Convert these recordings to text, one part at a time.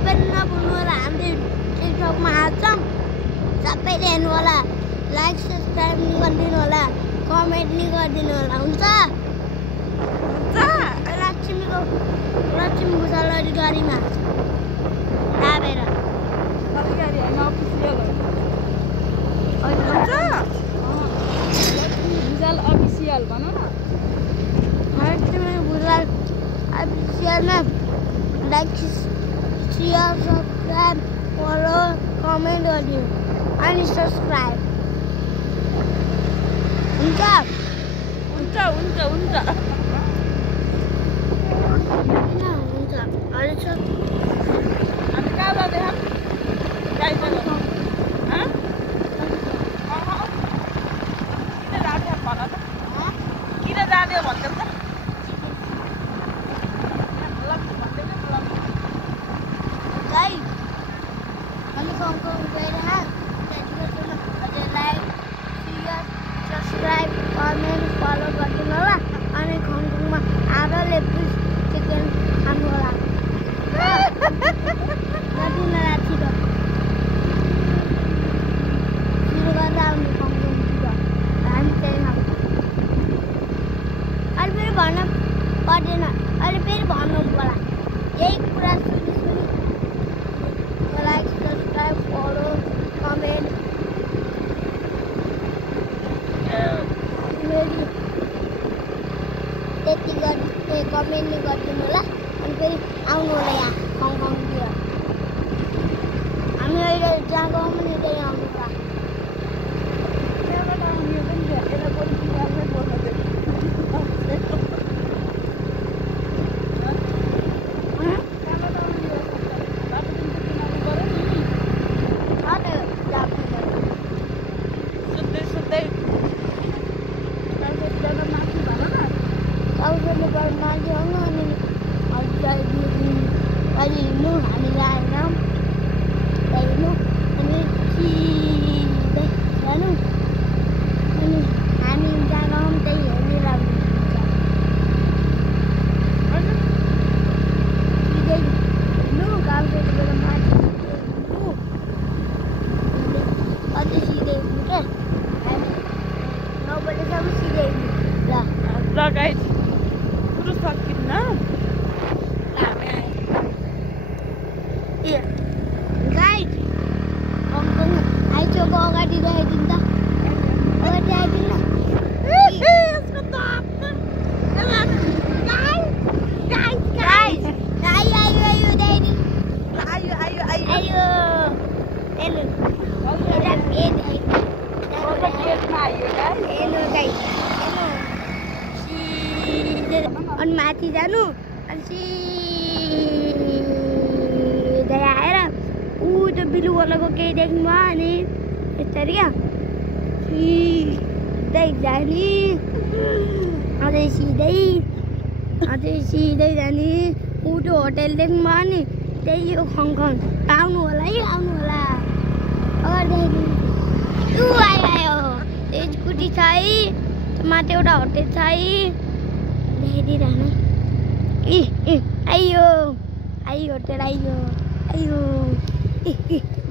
सबैले नभुल्नु होला हामीले टिकटकमा हाल्छौँ सबैले हेर्नु होला लाइक सब्सक्राइब गरिदिनु होला कमेन्ट नि गरिदिनु होला हुन्छ लक्ष्मी भुसालरी गाडीमा दाबेर गाडी हैन अफिसियल हो लक्ष्मी भुसाल अफिसियल भन न लक्ष्मी भुसाल अफिसियलमा like share subscribe follow comment गरिदिनु अनि सब्सक्राइब हुन्छ हुन्छ अरे छ हामी कहाँ जाँदै छौँ गाई जाँदै हँ किन जाँदै भन त किन जाँदै भन्छ त गाई हामी गाउँको गएर like share subscribe comment follow गरिदिनु होला अनि खङखङमा आधाले प्लिज चिकन खानु होला गरिदिनु होला छिटो गरेर आउने खङखङतिर हामी त्यही खाऊ अहिले फेरि भन्न पर्दैन अहिले फेरि भन्नु होला यही कुरा सुनि लाइक सब्सक्राइब फलो कमेन्ट त्यति कमेन्ट नि गरिदिनु होला अनि फेरि आउनु होला यहाँ खङखङतिर हामी अहिले जहाँ गाउँ पनि त्यही आउनु होला त्यहाँबाट आउने पनि भेटेर बोल्नु बोल्नु guys, terus sakit nah. Iya, guys, ngomong ayo coba agak didahin dah. Agak didahin lah. Stop. Guys, ayo dahin. Ayo. Hello. Kita pilih. Hello guys. अनि माथि जानु अनि सिधै आएर ऊ त्यो बिलु गोलाको केही देख्नु भयो अनि यसरी क्या सिधै जाने अझै सिधै जाने ऊ त्यो होटेल देख्नु भयो नि त्यही यो खङखङ आउनु होला है अगाडि ऊ आयो त्यो स्कुटी छ है माथि एउटा होटेल छ है देखाइदिइरहनु आइयो होटेल आइयो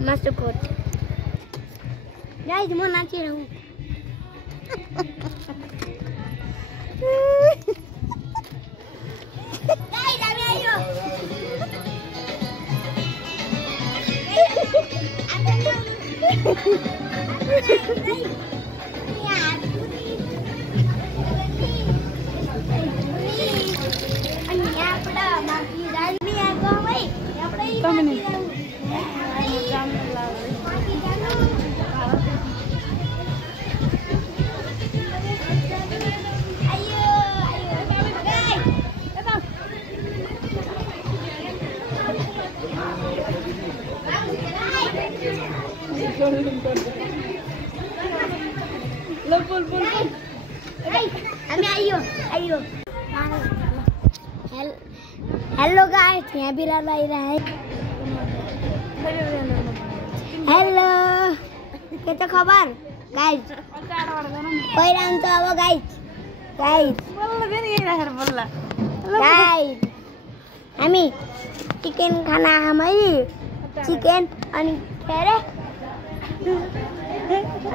मासुको होटेल गाइस म नाचिरहँ गाइस हामी आइयो हेलो गाइस यहाँ बिरालो आइरहेको हेलो के त खबर गाइस पहिरान्छ अब गाइस हामी चिकन खाना मैले चिकन अनि के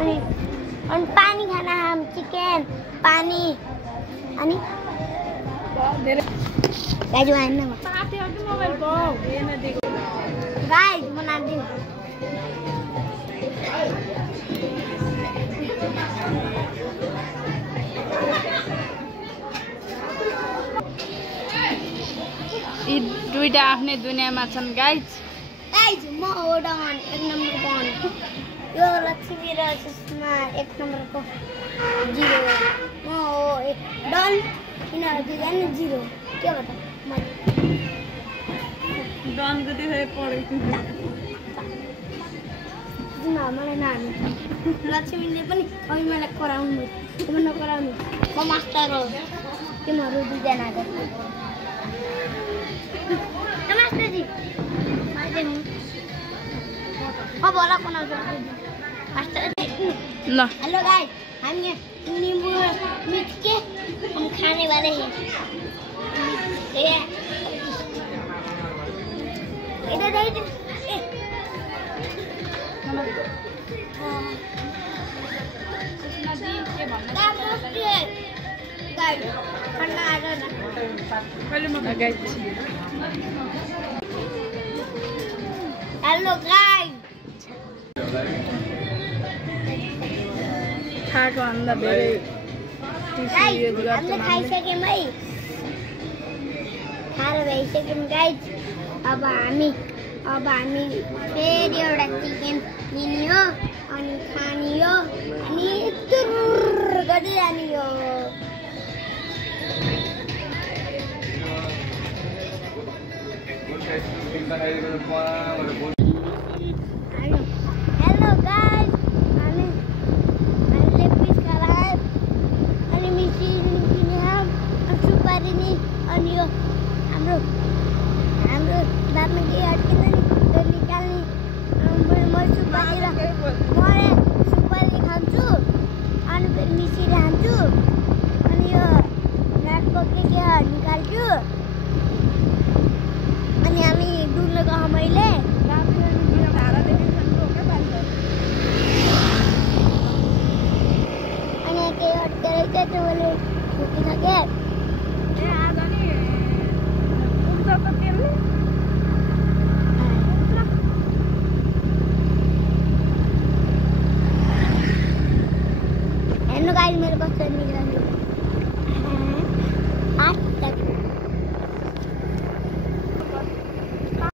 अरे अनि पानी खाना हम चिकन पानी अनि गाइज आएन न गाइज म नाच्दिन यी दुईटा आफ्नै दुनियाँमा छन् गाइज म हो डन 1 नम्बर बन यो लक्ष्मी र सुषमा 1 नम्बरको 0 म हो डन यिनीहरू दुईजना 0 के हो त डनको देखाइ पढेको मलाई नानी लक्ष्मीले पनि अघि मलाई कराउनु म नकराउनु म मास्टर हो तिमीहरू दुईजना नमस्ते जी अब होला कुन मास्टर ल हेलो गाइस हम ये नींबू मिर्च के हम खाने वाले हैं ये इधर इधर हेलो गाइस खाएको भन्दा धेरै हामीले खाइसक्यौँ है खाएर भइसक्यौँ गाइस अब हामी फेरि एउटा चिकन लिने अनि खाने हो अनि तुर गर्दै जाने हो हेलो गाइस हामीले पिस खालायौँ अनि मिसी किन्यौँ अनि सुपारी नि अनि यो हाम्रो दाँतमा केही अड्किँदैन नि त्यो निकाल्ने म सुपारी खान्छु अनि फेरि मिसी खान्छु अनि यो दाँतको के निकाल्छु अनि हामी डुल्न गयौँ मैले अनि केही अड्केर चाहिँ त्यो मैले छुटिसकेँ